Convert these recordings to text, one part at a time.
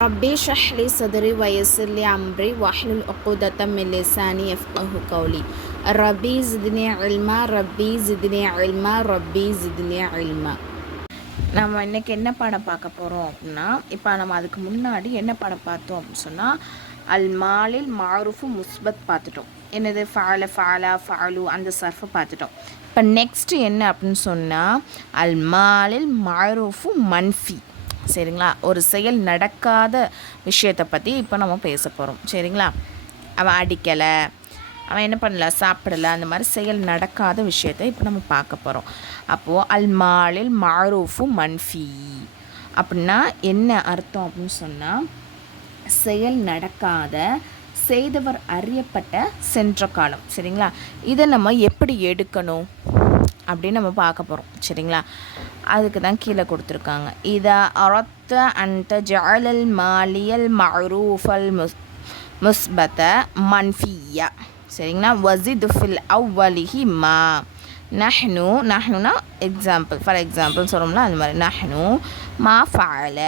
ربي اشرح لي صدري ويسر لي أمري واحلل عقدة من لساني يفقهوا قولي ربي زدني علما ربي زدني علما ربي زدني علما. நம்ம இன்றைக்கி என்ன பாடம் பார்க்க போகிறோம் அப்படின்னா, இப்போ நம்ம அதுக்கு முன்னாடி என்ன பாடம் பார்த்தோம் அப்படின்னு சொன்னால், அல் மாலில் மாருஃபு முஸ்பத் பார்த்துட்டோம். என்னது ஃபால ஃபாலா ஃபாலு அந்த சர்ஃபை பார்த்துட்டோம். இப்போ நெக்ஸ்ட்டு என்ன அப்படின்னு சொன்னால், அல் மாலில் மாருஃபு மன்ஃபி. சரிங்களா, ஒரு செயல் நடக்காத விஷயத்தை பற்றி இப்போ நம்ம பேச போகிறோம். சரிங்களா, அவன் அடிக்கலை, அவன் என்ன பண்ணல, சாப்பிடலை, அந்த மாதிரி செயல் நடக்காத விஷயத்தை இப்போ நம்ம பார்க்க போகிறோம். அப்போது அல் மாலில் மாரூஃபு மன்ஃபி அப்படின்னா என்ன அர்த்தம் அப்படின்னு சொன்னால், செயல் நடக்காத, செய்தவர் அறியப்பட்ட சென்ற காலம். சரிங்களா, இதை நம்ம எப்படி எடுக்கணும் அப்படின்னு நம்ம பார்க்க போகிறோம். சரிங்களா, அதுக்கு தான் கீழே கொடுத்துருக்காங்க. இதா அரத்த அந்த ஜஅலல் மாலியல் மஅரூஃபல் முஸ்பத மன்ஃபியா. சரிங்களா, வஸித் ஃபில் அவ்வலிஹி மா. நஹ்னுனா எக்ஸாம்பிள், ஃபார் எக்ஸாம்பிள் சொல்கிறோம்ல, அந்த மாதிரி நஹ்னு மா ஃபஅல.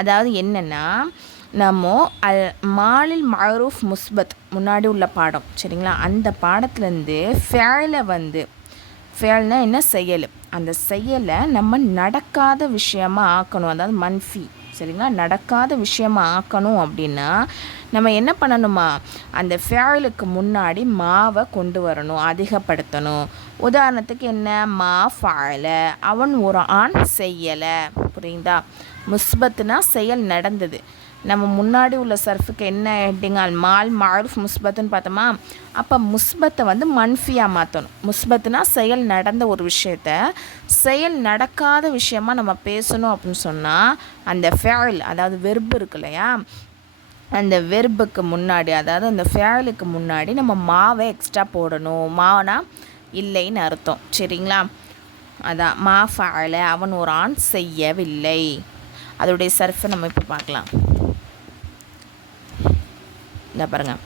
அதாவது என்னென்னா, நம்ம அல் மாலில் மஅரூஃப் முஸ்பத் முன்னாடி உள்ள பாடம். சரிங்களா, அந்த பாடத்துலேருந்து ஃபேலை வந்து, ஃபேல்னா என்ன, செயல், அந்த செயலை நம்ம நடக்காத விஷயமாக ஆக்கணும். அதாவது மன்ஃபி. சரிங்களா, நடக்காத விஷயமாக ஆக்கணும் அப்படின்னா நம்ம என்ன பண்ணணுமா, அந்த ஃபேலுக்கு முன்னாடி மாவை கொண்டு வரணும், அதிகப்படுத்தணும். உதாரணத்துக்கு என்ன, மா ஃபஅல, அவன் ஒரு ஆண் செய்யலை. புரியுதா, முஸ்பத்துனா செயல் நடந்தது. நம்ம முன்னாடி உள்ள சர்ஃபுக்கு என்ன ஹெட்டிங், அல் மால் மாருஃப் முஸ்பத்துன்னு பார்த்தோமா. அப்போ முஸ்பத்தை வந்து மன்ஃபியாக மாற்றணும். முஸ்பத்துனா செயல் நடந்த ஒரு விஷயத்த செயல் நடக்காத விஷயமாக நம்ம பேசணும் அப்படின்னு சொன்னால், அந்த ஃபேல், அதாவது வெர்பு இருக்கு இல்லையா, அந்த வெர்புக்கு முன்னாடி, அதாவது அந்த ஃபேலுக்கு முன்னாடி நம்ம மாவை எக்ஸ்ட்ரா போடணும். மானா இல்லைன்னு அர்த்தம். சரிங்களா, அதான் மா ஃபஅல, அவன் ஒரு ஆண் செய்யவில்லை. அதோடைய சர்ஃபை நம்ம இப்போ பார்க்கலாம். இந்த பாருங்கள்,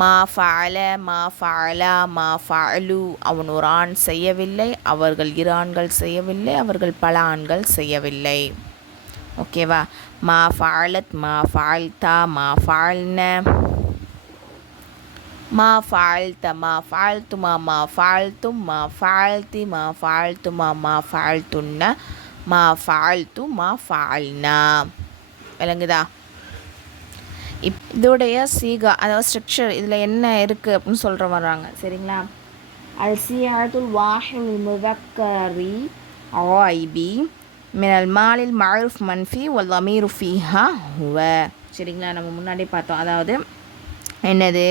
மா ஃபஅல மா ஃபஅலா மா ஃபஅலு, அவன் ஒரு ஆண் செய்யவில்லை, அவர்கள் இரு ஆண்கள் செய்யவில்லை, அவர்கள் பல ஆண்கள் செய்யவில்லை. ஓகேவா, மா ஃபஅலத் மா ஃபஅல்தா மா ஃபஅல்ன, மா ஃபஅல்த மா ஃபஅல்துமா மா ஃபஅல்தும் மா ஃபஅல்தி மா ஃபஅல்துமா மா ஃபஅல்துன்ன மா ஃபஅல்து மா ஃபஅல்னா. விளங்குதா? இதோடைய சீகா, அதாவது ஸ்ட்ரக்சர், இதில் என்ன இருக்குது அப்படின்னு சொல்கிற வர்றாங்க. சரிங்களா, அல் சியாத்துல் வாஹில் முதக்கரி ஆயிபி மினல் மாலில் மஅரூஃப் மன்ஃபி வல் லமீரு ஃபீஹா ஹுவ. சரிங்களா, நம்ம முன்னாடி பார்த்தோம். அதாவது என்னது,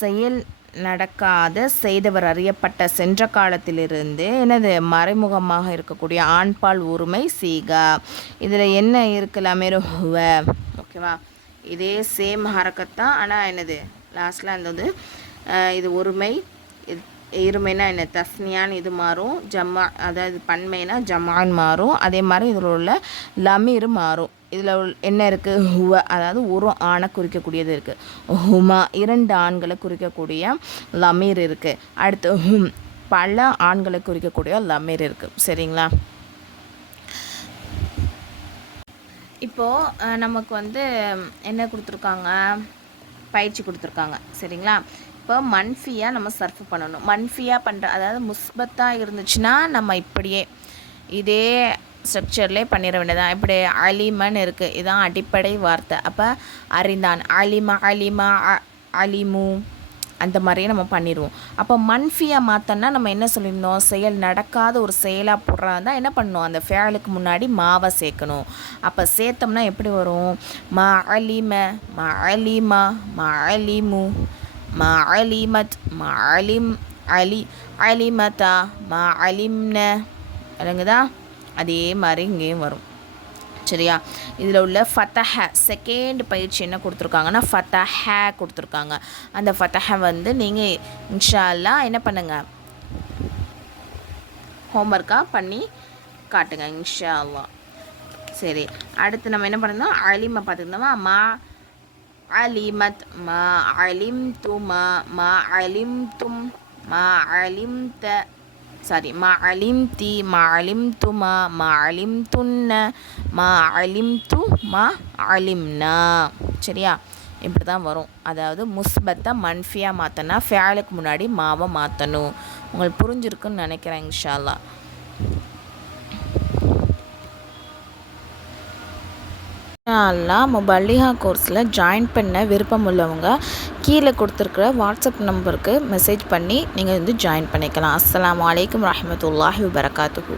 செயல் நடக்காத, செய்தவர் அறியப்பட்ட சென்ற காலத்திலிருந்து என்னது, மறைமுகமாக இருக்கக்கூடிய ஆண்பால் உரிமை சீகா. இதில் என்ன இருக்குது, லமீரு ஹுவ. ஓகேவா, இதே சேம் ஹரக்கத்தான், ஆனால் என்னது லாஸ்ட்டில் அந்த வந்து இது ஒருமை, இருமைனா என்ன, தஸ்னியான்னு இது மாறும், ஜம்மா அதாவது பன்மைனா ஜமான் மாறும். அதே மாதிரி இதில் உள்ள லமீர் மாறும். இதில் என்ன இருக்குது, ஹுவ, அதாவது ஒரு ஆணை குறிக்கக்கூடியது இருக்குது. ஹுமா, இரண்டு ஆண்களை குறிக்கக்கூடிய லமீர் இருக்குது. அடுத்து ஹும், பல ஆண்களை குறிக்கக்கூடிய லமீர் இருக்குது. சரிங்களா, இப்போது நமக்கு வந்து என்ன கொடுத்துருக்காங்க, பயிற்சி கொடுத்துருக்காங்க. சரிங்களா, இப்போ மன்ஃபியாக நம்ம சர்ஃப் பண்ணணும். மன்ஃபியாக பண்ணுற, அதாவது முஸ்பத்தாக இருந்துச்சுன்னா நம்ம இப்படியே இதே ஸ்ட்ரக்சர்லேயே பண்ணிட வேண்டியதான். இப்படி அலிமன் இருக்குது, இதுதான் அடிப்படை வார்த்தை. அப்போ அறிந்தான், அலிமா அலிமா அலிமு, அந்த மாதிரியே நம்ம பண்ணிடுவோம். அப்போ மன்ஃபியாக மாற்றோன்னா நம்ம என்ன சொல்லியிருந்தோம், செயல் நடக்காத ஒரு செயலாக போடுறா இருந்தால் என்ன பண்ணணும், அந்த ஃபேலுக்கு முன்னாடி மாவை சேர்க்கணும். அப்போ சேர்த்தோம்னா எப்படி வரும், மா அலிம மா அலிமா மா அலிமு மா அலிமத் மா அலிம் அலி அலிமதா மா அலிம்ன. விளங்குதா, அதே மாதிரி இங்கேயும் வரும். சரியா, இதில் உள்ள ஃபத்தஹ செகண்ட் பயிற்சி என்ன கொடுத்துருக்காங்கன்னா, ஃபத்தஹ கொடுத்துருக்காங்க. அந்த ஃபத்தஹ வந்து நீங்கள் இன்ஷா அல்லாஹ் என்ன பண்ணுங்கள், ஹோம்ஒர்க்காக பண்ணி காட்டுங்க இன்ஷா அல்லாஹ். சரி, அடுத்து நம்ம என்ன பண்ணணும், அலிமை பார்த்துருந்தோமா, மா அலிமத் மா அலிம் துமா மா அலிம் தும் மா அலிம் த மா அலிம்தி, மா அலிம்துமா, மா அலிம்துன்ன, மா அலிம்து, மா அலிம்னா. சரியா, இப்படி தான் வரும். அதாவது முஸ்பத்தை மன்ஃபியாக மாற்றினா ஃபேலுக்கு முன்னாடி மாவை மாற்றணும். உங்களுக்கு புரிஞ்சிருக்குன்னு நினைக்கிறேன் இன்ஷா அல்லாஹ். முபல்லிஹா கோர்ஸில் ஜாயின் பண்ண விருப்பம் உள்ளவங்க கீழே கொடுத்துருக்குற வாட்ஸ்அப் நம்பருக்கு மெசேஜ் பண்ணி நீங்கள் வந்து ஜாயின் பண்ணிக்கலாம். அஸ்ஸலாமு அலைக்கும் வரஹ்மத்துல்லாஹி வபரகாத்துஹு.